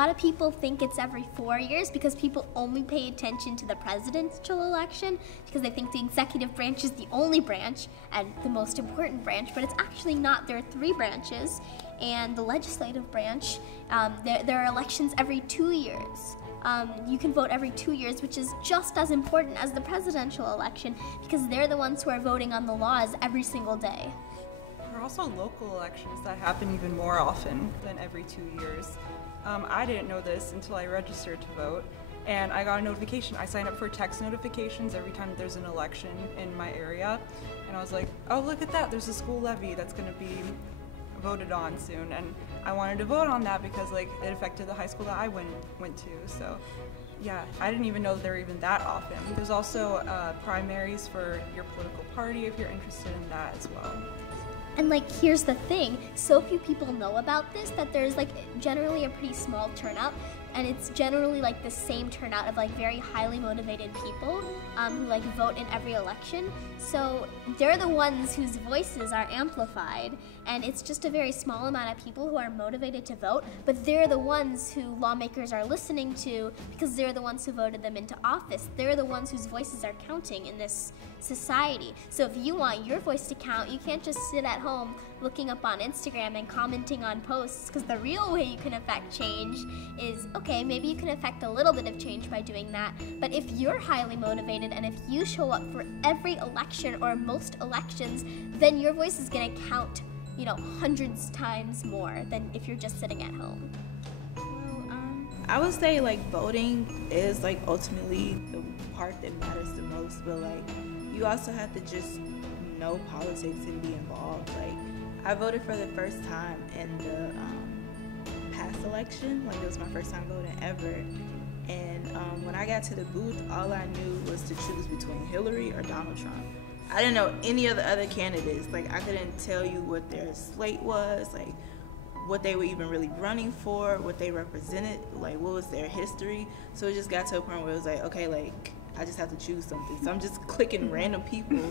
lot of people think it's every 4 years because people only pay attention to the presidential election because they think the executive branch is the only branch and the most important branch, but it's actually not. There are 3 branches, and the legislative branch, there are elections every 2 years. You can vote every 2 years, which is just as important as the presidential election because they're the ones who are voting on the laws every single day. There are also local elections that happen even more often than every 2 years. I didn't know this until I registered to vote, and I got a notification. I signed up for text notifications every time there's an election in my area, and I was like, oh, look at that, there's a school levy that's going to be voted on soon, and I wanted to vote on that because like it affected the high school that I went to. So yeah, I didn't even know they were even that often. There's also primaries for your political party if you're interested in that as well. And like, here's the thing, so few people know about this that there's like generally a pretty small turnout, and it's generally like the same turnout of like very highly motivated people who like vote in every election. So they're the ones whose voices are amplified, and it's just a very small amount of people who are motivated to vote, but they're the ones who lawmakers are listening to because they're the ones who voted them into office. They're the ones whose voices are counting in this society. So if you want your voice to count, you can't just sit at home looking up on Instagram and commenting on posts, because the real way you can affect change is, okay, maybe you can affect a little bit of change by doing that, but if you're highly motivated and if you show up for every election or most elections, then your voice is going to count, you know, hundreds times more than if you're just sitting at home. I would say like voting is like ultimately the part that matters the most, but like you also have to just know politics and be involved. Like I voted for the first time in the past election, like it was my first time voting ever, and when I got to the booth, all I knew was to choose between Hillary or Donald Trump. I didn't know any of the other candidates. Like I couldn't tell you what their slate was, like what they were even really running for, what they represented, like what was their history. So it just got to a point where it was like, okay, like I just have to choose something. So I'm just clicking random people.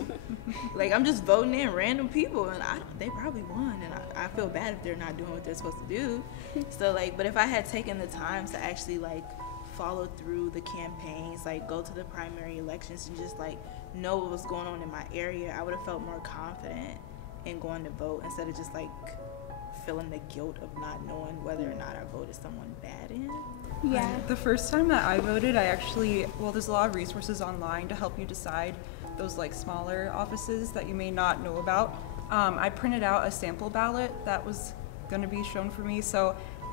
Like I'm just voting in random people, and they probably won, and I feel bad if they're not doing what they're supposed to do. So like, but if I had taken the time to actually like follow through the campaigns, like go to the primary elections and just like know what was going on in my area, I would have felt more confident in going to vote instead of just like feeling the guilt of not knowing whether or not I voted someone bad in. Yeah. The first time that I voted, I actually, well, there's a lot of resources online to help you decide those like smaller offices that you may not know about. I printed out a sample ballot that was going to be shown for me,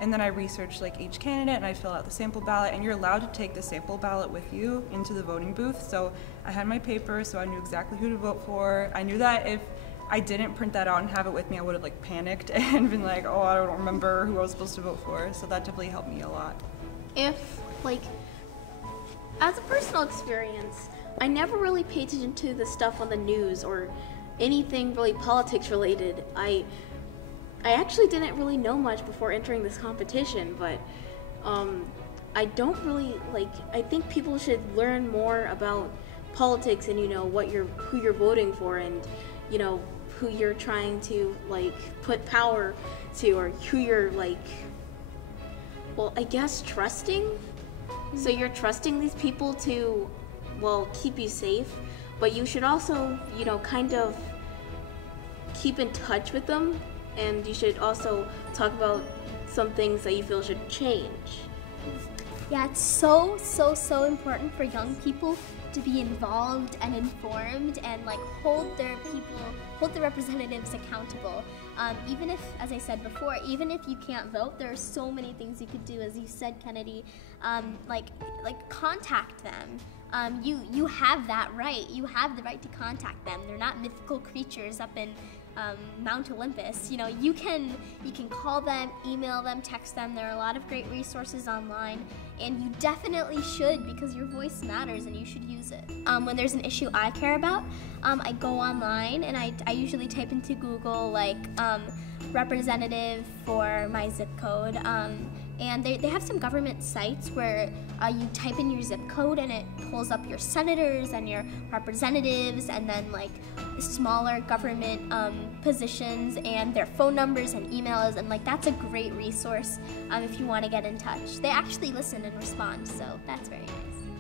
and then I researched like each candidate and I fill out the sample ballot, and you're allowed to take the sample ballot with you into the voting booth. So I had my paper, so I knew exactly who to vote for. I knew that if I didn't print that out and have it with me, I would have like panicked and been like, oh, I don't remember who I was supposed to vote for. So that definitely helped me a lot. If, like, as a personal experience, I never really paid attention to the stuff on the news or anything really politics related. I actually didn't really know much before entering this competition, but I don't really, like, I think people should learn more about politics and, you know, who you're voting for, and, you know, who you're trying to, like, put power to, or who you're, like, well, I guess trusting. So you're trusting these people to, well, keep you safe, but you should also, you know, kind of keep in touch with them, and you should also talk about some things that you feel should change. Yeah, it's so important for young people to be involved and informed and like hold their representatives accountable. Even if, as I said before, even if you can't vote, there are so many things you could do, as you said, Kennedy. Like contact them. You have that right. You have the right to contact them. They're not mythical creatures up in Mount Olympus. You know, you can call them, email them, text them. There are a lot of great resources online, and you definitely should, because your voice matters and you should use it. When there's an issue I care about, I go online and I usually type into Google like representative for my zip code, And they have some government sites where you type in your zip code and it pulls up your senators and your representatives and then like smaller government positions and their phone numbers and emails, and like that's a great resource if you want to get in touch. They actually listen and respond, so that's very nice.